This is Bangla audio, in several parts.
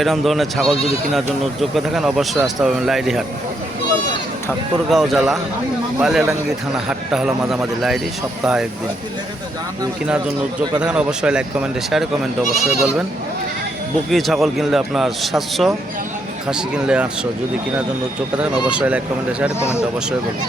এরকম ধরনের ছাগল যদি কেনার জন্য যোগ্য থাকেন অবশ্যই আসতে হবে লাইরি হাট, ঠাকুরগাঁও জেলা বালিয়াডাঙ্গি থানা। হাটটা হলো মাঝামাঝি লাইরি, সপ্তাহে একদিন। যদি কেনার জন্য যোগ্য থাকেন অবশ্যই লাইক কমেন্টে শেয়ারে কমেন্টে অবশ্যই বলবেন। বকরি ছাগল কিনলে আপনার 700, খাসি কিনলে 800। যদি কেনার জন্য যোগ্য থাকেন অবশ্যই লাইক কমেন্টে শেয়ারে কমেন্টে অবশ্যই বলবেন।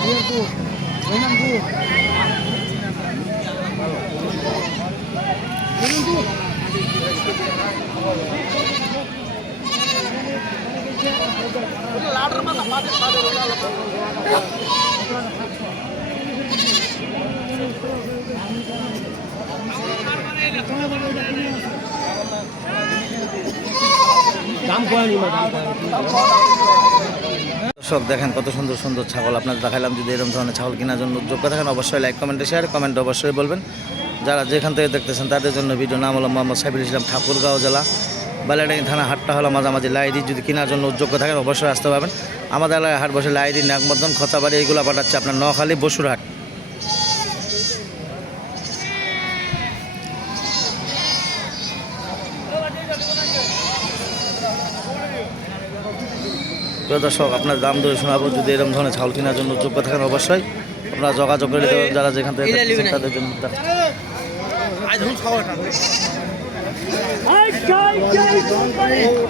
দর্শক দেখেন কত সুন্দর সুন্দর ছাগল আপনাদের দেখালাম। যদি এরকম ধরনের ছাগল কেনার জন্য যোগ্য থাকেন অবশ্যই লাইক কমেন্টে শেয়ার কমেন্ট অবশ্যই বলবেন। যারা যেখান থেকে দেখতেছেন তাদের জন্য ভিডিও। নাম হলো মোহাম্মদ সাইফুল ইসলাম, ঠাকুরগাঁও জেলা বালিয়াডাঙ্গি থানা। হাটটা হলো মাঝামাঝি লাইরি। যদি কেনার জন্য যোগ্য থাকেন অবশ্যই আসতে পারবেন। আমাদের এলাকায় হাট বসে লাইরি, নাগমদন, খতাবাড়ি, এইগুলো পাঠাচ্ছে আপনার নোয়াখালী, বসুরহাট। প্রিয় দর্শক আপনার দাম দরে শোনাবো। যদি এরকম ধরনের ছাগল কেনার জন্য যোগ্য থাকেন অবশ্যই আপনারা যোগাযোগ করে নিতে পারবেন। যারা যেখান থেকে তাদের জন্য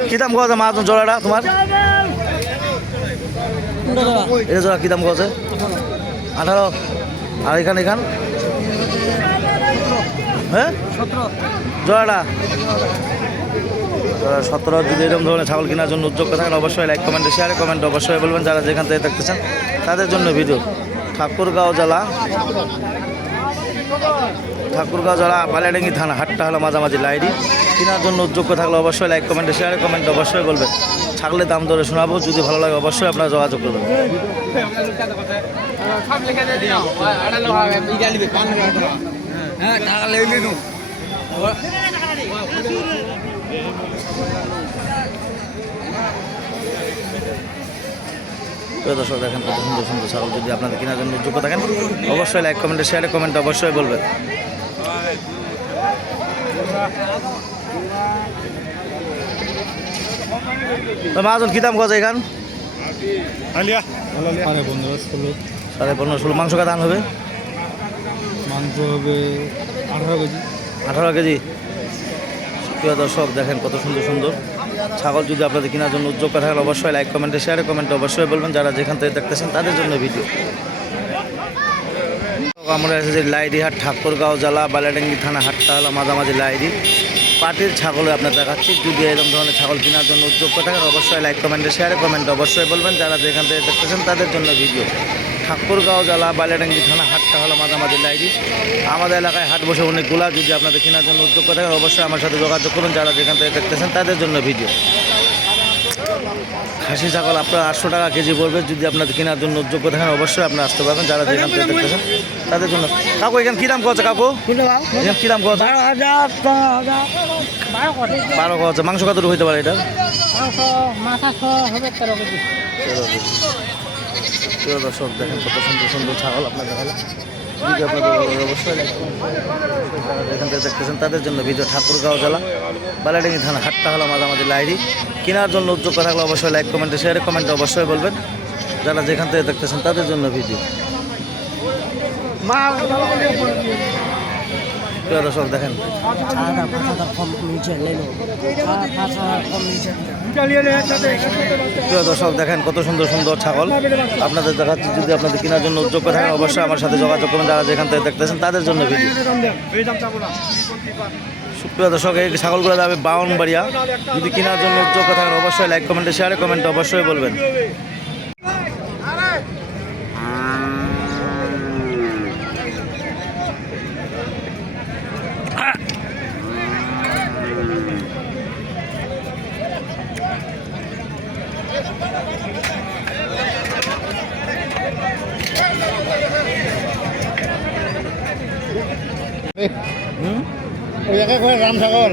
কি দাম কছে মাছ জোড়াটা তোমার? এটা জোড়া কি দাম কছে? 18। আর এখান হ্যাঁ জোড়াটা 17। যদি এরকম ধরনের ছাগল কেনার জন্য উদ্যোগ থাকেন অবশ্যই লাইক কমেন্টে শেয়ারে কমেন্ট অবশ্যই বলবেন। যারা যেখান থেকে দেখতেছেন তাদের জন্য ভিডিও। ঠাকুরগাঁও জেলা বালিয়াডাঙ্গি থানা। হাটটা হলো মাঝামাঝি লাইরি। কেনার জন্য উদ্যোগ থাকলে অবশ্যই লাইক কমেন্টে শেয়ারে কমেন্ট অবশ্যই বলবেন। ছাগলের দাম ধরে শোনাবো। যদি ভালো লাগে অবশ্যই আপনারা যোগাযোগ করবেন। দর্শক দেখেন কত সুন্দর সুন্দর ছাগল। যদি আপনাদের কেনার জন্য যোগ্য থাকেন অবশ্যই লাইক কমেন্টে শেয়ারে কমেন্ট অবশ্যই বলবেন। মাজন কি দাম কছে এখান? 15.5-16। মাংস কত হবে? মাংস হবে 18 কেজি। 18 কেজি। প্রিয় দর্শক দেখেন কত সুন্দর সুন্দর ছাগল। যদি আপনাদের কেনার জন্য উদ্যোগ থাকেন অবশ্যই লাইক কমেন্টে শেয়ারে কমেন্ট অবশ্যই বলবেন। যারা যেখান থেকে দেখতেছেন তাদের জন্য ভিডিও। আমরা এসেছি লাইরি হাট, ঠাকুরগাঁও জেলা বালিয়াডাঙ্গি থানা। হাটটা হলো মাঝামাঝি লাইরি। পাটির ছাগলে আপনার দেখাচ্ছি। যদি এরকম ধরনের ছাগল কেনার জন্য উদ্যোগ থাকেন অবশ্যই লাইক কমেন্টে শেয়ারে কমেন্ট অবশ্যই বলবেন। যারা যেখান থেকে দেখতেছেন তাদের জন্য ভিডিও। ঠাকুরগাঁও জেলা বালিয়াডাঙ্গি থানা। হাটটা হলো মাঝামাঝি লাইরি। আমাদের এলাকায় হাট বসে অনেকগুলা। যদি আপনাদের কেনার জন্য উদ্যোগ থাকেন অবশ্যই আমার সাথে যোগাযোগ করুন। যারা যেখান থেকে দেখতেছেন তাদের জন্য ভিডিও। খাসি ছাগল আপনার 800 টাকা কেজি পড়বে। যদি আপনাদের কেনার জন্য যোগ্য থাকেন অবশ্যই আপনি আসতে পারবেন। যারা যেখান থেকে দেখতেছেন তাদের জন্য। কাকু এখানে কী দাম করছে? কাকু এখানে কী দাম করছে? 12 করছে। মাংস কতটুকু হইতে পারে এটা? দর্শক দেখেন কত সুন্দর সুন্দর ছাগল আপনার দেখালাম। যদি আপনাদের অবশ্যই যেখান থেকে দেখতেছেন তাদের জন্য ভিডিও। ঠাকুরগাঁও জেলা বালিয়াডাঙ্গি থানা। হাটটা হলো মাঝামাঝি লাইরি। কেনার জন্য উদ্যোগ থাকলে অবশ্যই লাইক কমেন্টে শেয়ারে কমেন্ট অবশ্যই বলবেন। যারা যেখান থেকে দেখতেছেন তাদের জন্য ভিডিও। প্রিয় দর্শক দেখেন প্রিয় দর্শক দেখেন কত সুন্দর সুন্দর ছাগল আপনাদের দেখাচ্ছি। যদি আপনাদের কেনার জন্য উদ্যোগ থাকেন অবশ্যই আমার সাথে যোগাযোগ করুন। যারা যেখান থেকে দেখতেছেন তাদের জন্য ভিডিও। সুপ্রিয় দর্শক এই ছাগলগুলো যাবে বাউনবাড়িয়া। যদি কেনার জন্য উদ্যোগ থাকেন অবশ্যই লাইক কমেন্টে শেয়ারে কমেন্ট অবশ্যই বলবেন। ওই জায়গায় করে রাম ছাগল।